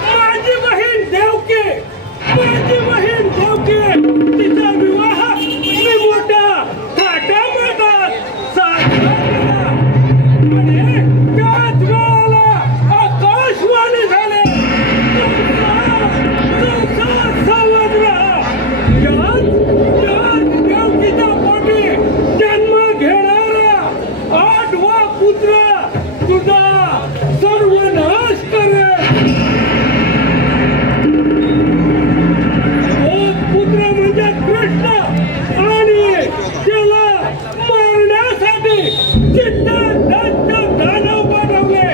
माझी बहीण देवके तिचा विवाह मी मोठा थाटामाटात साजरा केला आणि त्याच वेळेला आकाशवाणी झाले संसार सावध राहा. याच देवकीच्या पोटी जन्म घेणारा 8वा पुत्र तुझा सर्वनाश करेल. पुत्र म्हणजे कृष्ण आणि त्याला मारण्यासाठी चित्तदत्त दानव पाठवले.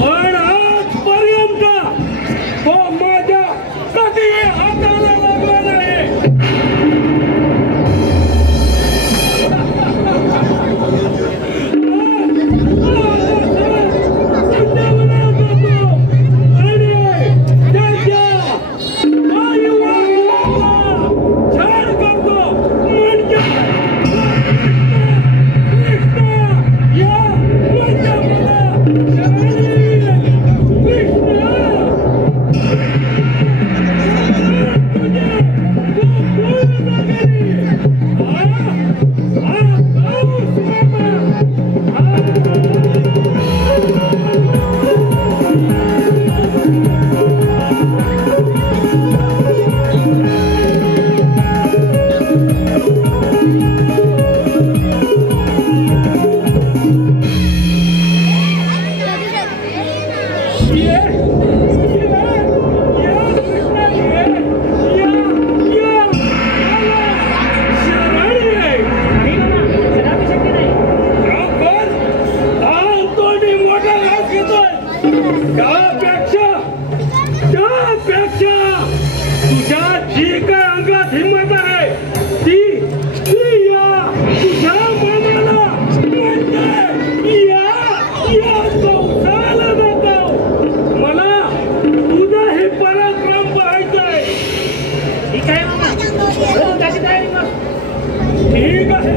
पण आजपर्यंत तो माझ्या कधीही हाताला लागला नाही. ठीक आहे.